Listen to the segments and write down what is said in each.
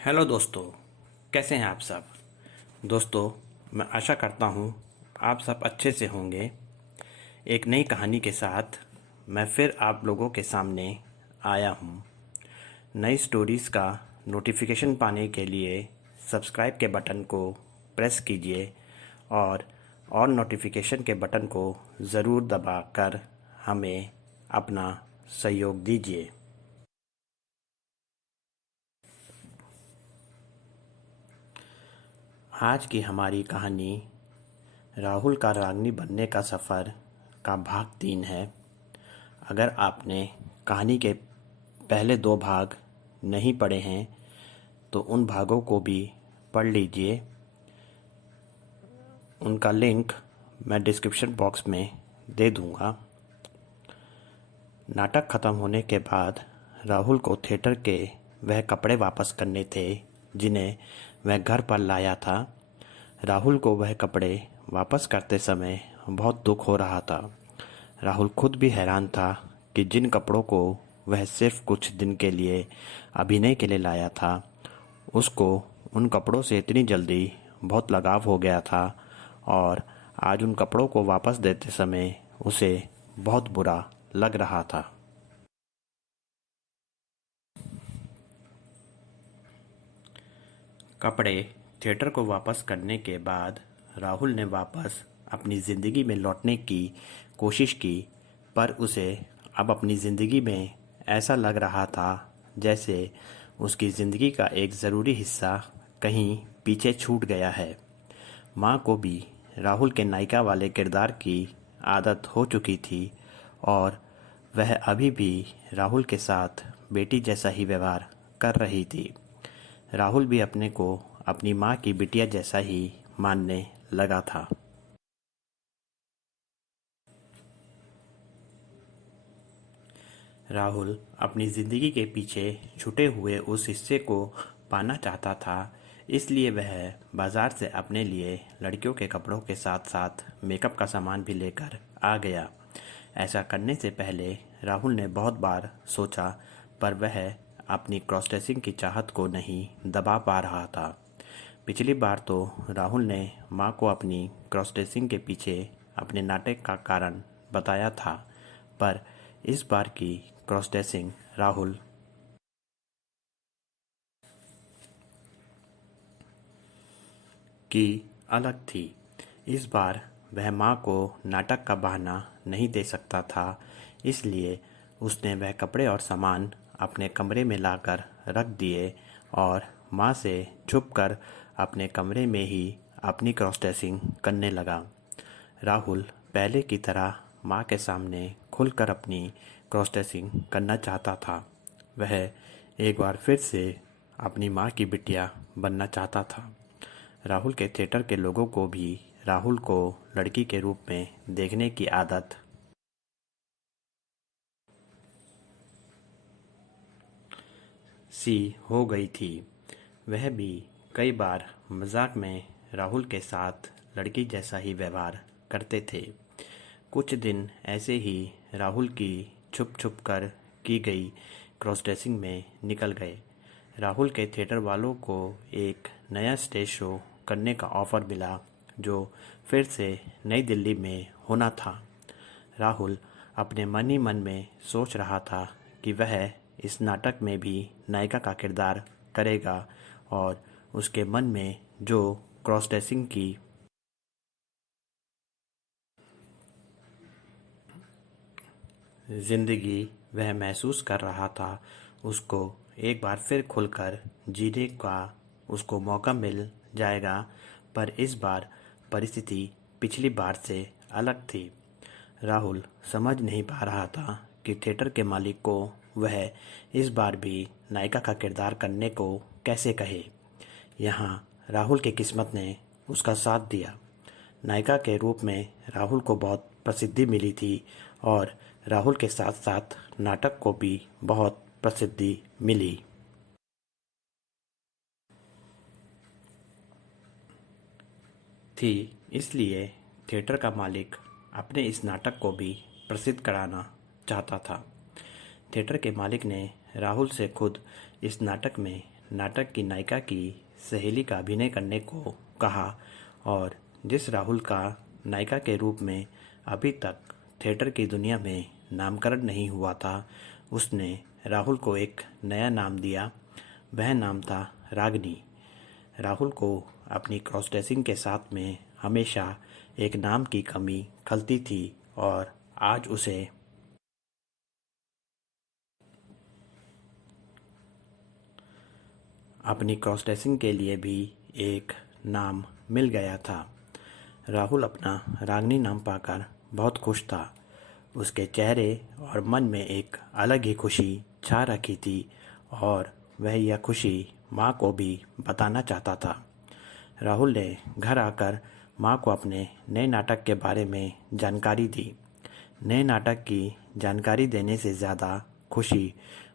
Hello दोस्तों, कैसे हैं आप सब। दोस्तों, मैं आशा करता हूँ आप सब अच्छे से होंगे। एक नई कहानी के साथ मैं फिर आप लोगों के सामने आया हूँ। नई स्टोरीज़ का नोटिफिकेशन पाने के लिए सब्सक्राइब के बटन को प्रेस कीजिए और नोटिफिकेशन के बटन को ज़रूर दबाकर हमें अपना सहयोग दीजिए। आज की हमारी कहानी राहुल का रागनी बनने का सफ़र का भाग 3 है। अगर आपने कहानी के पहले 2 भाग नहीं पढ़े हैं तो उन भागों को भी पढ़ लीजिए। उनका लिंक मैं डिस्क्रिप्शन बॉक्स में दे दूंगा। नाटक ख़त्म होने के बाद राहुल को थिएटर के वह कपड़े वापस करने थे जिन्हें वह घर पर लाया था। राहुल को वह कपड़े वापस करते समय बहुत दुख हो रहा था। राहुल खुद भी हैरान था कि जिन कपड़ों को वह सिर्फ कुछ दिन के लिए अभिनय के लिए लाया था, उसको उन कपड़ों से इतनी जल्दी बहुत लगाव हो गया था और आज उन कपड़ों को वापस देते समय उसे बहुत बुरा लग रहा था। कपड़े थिएटर को वापस करने के बाद राहुल ने वापस अपनी ज़िंदगी में लौटने की कोशिश की, पर उसे अब अपनी ज़िंदगी में ऐसा लग रहा था जैसे उसकी ज़िंदगी का एक ज़रूरी हिस्सा कहीं पीछे छूट गया है। माँ को भी राहुल के नायिका वाले किरदार की आदत हो चुकी थी और वह अभी भी राहुल के साथ बेटी जैसा ही व्यवहार कर रही थी। राहुल भी अपने को अपनी माँ की बिटिया जैसा ही मानने लगा था। राहुल अपनी ज़िंदगी के पीछे छूटे हुए उस हिस्से को पाना चाहता था, इसलिए वह बाज़ार से अपने लिए लड़कियों के कपड़ों के साथ साथ मेकअप का सामान भी लेकर आ गया। ऐसा करने से पहले राहुल ने बहुत बार सोचा, पर वह अपनी क्रॉस ड्रेसिंग की चाहत को नहीं दबा पा रहा था। पिछली बार तो राहुल ने माँ को अपनी क्रॉस ड्रेसिंग के पीछे अपने नाटक का कारण बताया था, पर इस बार की क्रॉस ड्रेसिंग राहुल की अलग थी। इस बार वह माँ को नाटक का बहाना नहीं दे सकता था, इसलिए उसने वह कपड़े और सामान अपने कमरे में लाकर रख दिए और माँ से छुपकर अपने कमरे में ही अपनी क्रॉस ड्रेसिंग करने लगा। राहुल पहले की तरह माँ के सामने खुलकर अपनी क्रॉस ड्रेसिंग करना चाहता था। वह एक बार फिर से अपनी माँ की बिटिया बनना चाहता था। राहुल के थिएटर के लोगों को भी राहुल को लड़की के रूप में देखने की आदत सी हो गई थी। वह भी कई बार मजाक में राहुल के साथ लड़की जैसा ही व्यवहार करते थे। कुछ दिन ऐसे ही राहुल की छुप छुप कर की गई क्रॉस ड्रेसिंग में निकल गए। राहुल के थिएटर वालों को एक नया स्टेज शो करने का ऑफ़र मिला जो फिर से नई दिल्ली में होना था। राहुल अपने मन ही मन में सोच रहा था कि वह इस नाटक में भी नायिका का किरदार करेगा और उसके मन में जो क्रॉस ड्रेसिंग की ज़िंदगी वह महसूस कर रहा था, उसको एक बार फिर खुलकर जीने का उसको मौका मिल जाएगा। पर इस बार परिस्थिति पिछली बार से अलग थी। राहुल समझ नहीं पा रहा था कि थिएटर के मालिक को वह इस बार भी नायिका का किरदार करने को कैसे कहे। यहाँ राहुल की किस्मत ने उसका साथ दिया। नायिका के रूप में राहुल को बहुत प्रसिद्धि मिली थी और राहुल के साथ साथ नाटक को भी बहुत प्रसिद्धि मिली थी। इसलिए थिएटर का मालिक अपने इस नाटक को भी प्रसिद्ध कराना चाहता था। थिएटर के मालिक ने राहुल से खुद इस नाटक में नाटक की नायिका की सहेली का अभिनय करने को कहा और जिस राहुल का नायिका के रूप में अभी तक थिएटर की दुनिया में नामकरण नहीं हुआ था, उसने राहुल को एक नया नाम दिया। वह नाम था रागिनी। राहुल को अपनी क्रॉस ड्रेसिंग के साथ में हमेशा एक नाम की कमी खलती थी और आज उसे अपनी क्रॉस ड्रेसिंग के लिए भी एक नाम मिल गया था। राहुल अपना रागिनी नाम पाकर बहुत खुश था। उसके चेहरे और मन में एक अलग ही खुशी छा रखी थी और वह यह खुशी माँ को भी बताना चाहता था। राहुल ने घर आकर माँ को अपने नए नाटक के बारे में जानकारी दी। नए नाटक की जानकारी देने से ज़्यादा खुशी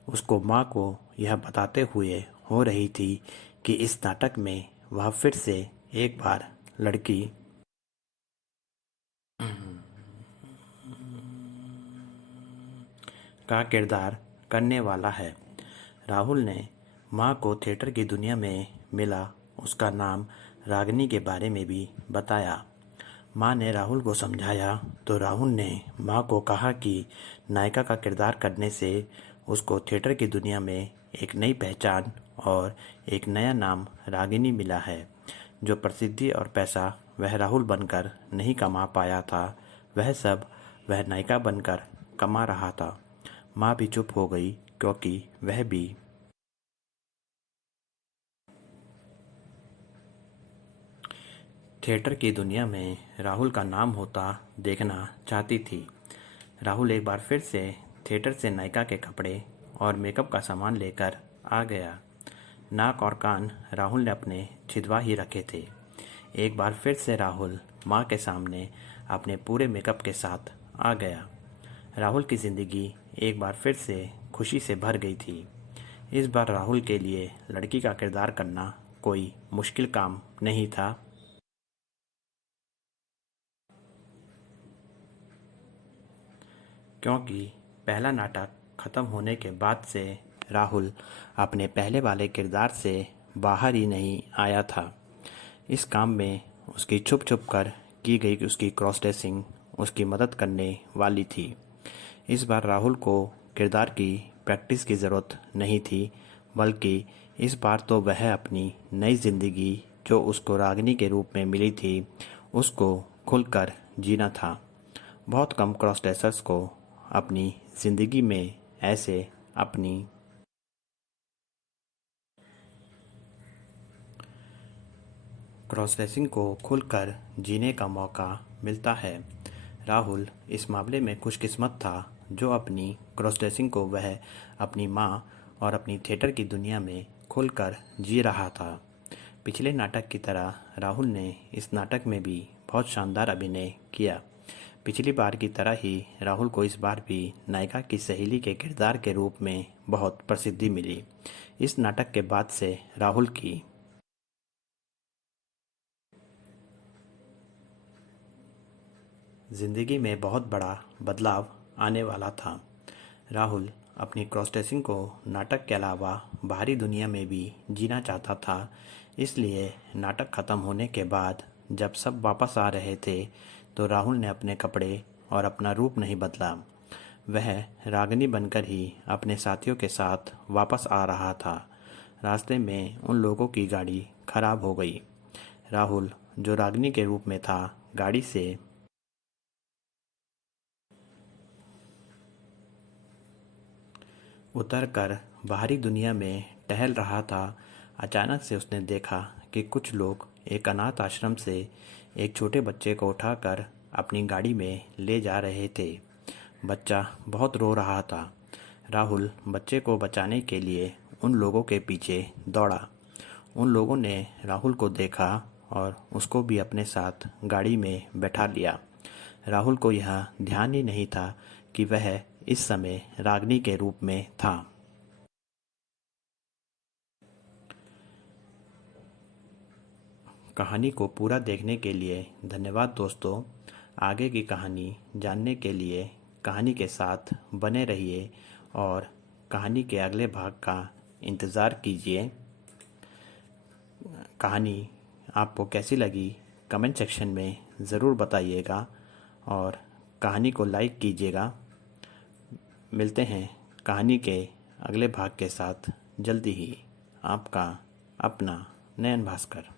उसको माँ को यह बताते हुए हो रही थी कि इस नाटक में वह फिर से एक बार लड़की का किरदार करने वाला है। राहुल ने माँ को थिएटर की दुनिया में मिला उसका नाम रागिनी के बारे में भी बताया। माँ ने राहुल को समझाया तो राहुल ने माँ को कहा कि नायिका का किरदार करने से उसको थिएटर की दुनिया में एक नई पहचान और एक नया नाम रागिनी मिला है। जो प्रसिद्धि और पैसा वह राहुल बनकर नहीं कमा पाया था, वह सब वह नायिका बनकर कमा रहा था। माँ भी चुप हो गई क्योंकि वह भी थिएटर की दुनिया में राहुल का नाम होता देखना चाहती थी। राहुल एक बार फिर से थिएटर से नायिका के कपड़े और मेकअप का सामान लेकर आ गया। नाक और कान राहुल ने अपने छिदवा ही रखे थे। एक बार फिर से राहुल माँ के सामने अपने पूरे मेकअप के साथ आ गया। राहुल की ज़िंदगी एक बार फिर से खुशी से भर गई थी। इस बार राहुल के लिए लड़की का किरदार करना कोई मुश्किल काम नहीं था। क्योंकि पहला नाटक ख़त्म होने के बाद से राहुल अपने पहले वाले किरदार से बाहर ही नहीं आया था। इस काम में उसकी छुप छुप कर की गई उसकी क्रॉस ड्रेसिंग उसकी मदद करने वाली थी। इस बार राहुल को किरदार की प्रैक्टिस की ज़रूरत नहीं थी, बल्कि इस बार तो वह अपनी नई ज़िंदगी जो उसको रागिनी के रूप में मिली थी, उसको खुलकर जीना था। बहुत कम क्रॉस ड्रेसर्स को अपनी ज़िंदगी में ऐसे अपनी क्रॉस ड्रेसिंग को खुलकर जीने का मौका मिलता है। राहुल इस मामले में खुशकिस्मत था जो अपनी क्रॉस ड्रेसिंग को वह अपनी माँ और अपनी थिएटर की दुनिया में खुलकर जी रहा था। पिछले नाटक की तरह राहुल ने इस नाटक में भी बहुत शानदार अभिनय किया। पिछली बार की तरह ही राहुल को इस बार भी नायिका की सहेली के किरदार के रूप में बहुत प्रसिद्धि मिली। इस नाटक के बाद से राहुल की ज़िंदगी में बहुत बड़ा बदलाव आने वाला था। राहुल अपनी क्रॉस ड्रेसिंग को नाटक के अलावा बाहरी दुनिया में भी जीना चाहता था। इसलिए नाटक ख़त्म होने के बाद जब सब वापस आ रहे थे तो राहुल ने अपने कपड़े और अपना रूप नहीं बदला। वह रागिनी बनकर ही अपने साथियों के साथ वापस आ रहा था। रास्ते में उन लोगों की गाड़ी खराब हो गई। राहुल जो रागिनी के रूप में था, गाड़ी से उतरकर बाहरी दुनिया में टहल रहा था। अचानक से उसने देखा कि कुछ लोग एक अनाथ आश्रम से एक छोटे बच्चे को उठाकर अपनी गाड़ी में ले जा रहे थे। बच्चा बहुत रो रहा था। राहुल बच्चे को बचाने के लिए उन लोगों के पीछे दौड़ा। उन लोगों ने राहुल को देखा और उसको भी अपने साथ गाड़ी में बैठा लिया। राहुल को यह ध्यान ही नहीं था कि वह इस समय रागिनी के रूप में था। कहानी को पूरा देखने के लिए धन्यवाद दोस्तों। आगे की कहानी जानने के लिए कहानी के साथ बने रहिए और कहानी के अगले भाग का इंतज़ार कीजिए। कहानी आपको कैसी लगी कमेंट सेक्शन में ज़रूर बताइएगा और कहानी को लाइक कीजिएगा। मिलते हैं कहानी के अगले भाग के साथ जल्दी ही। आपका अपना नयन भास्कर।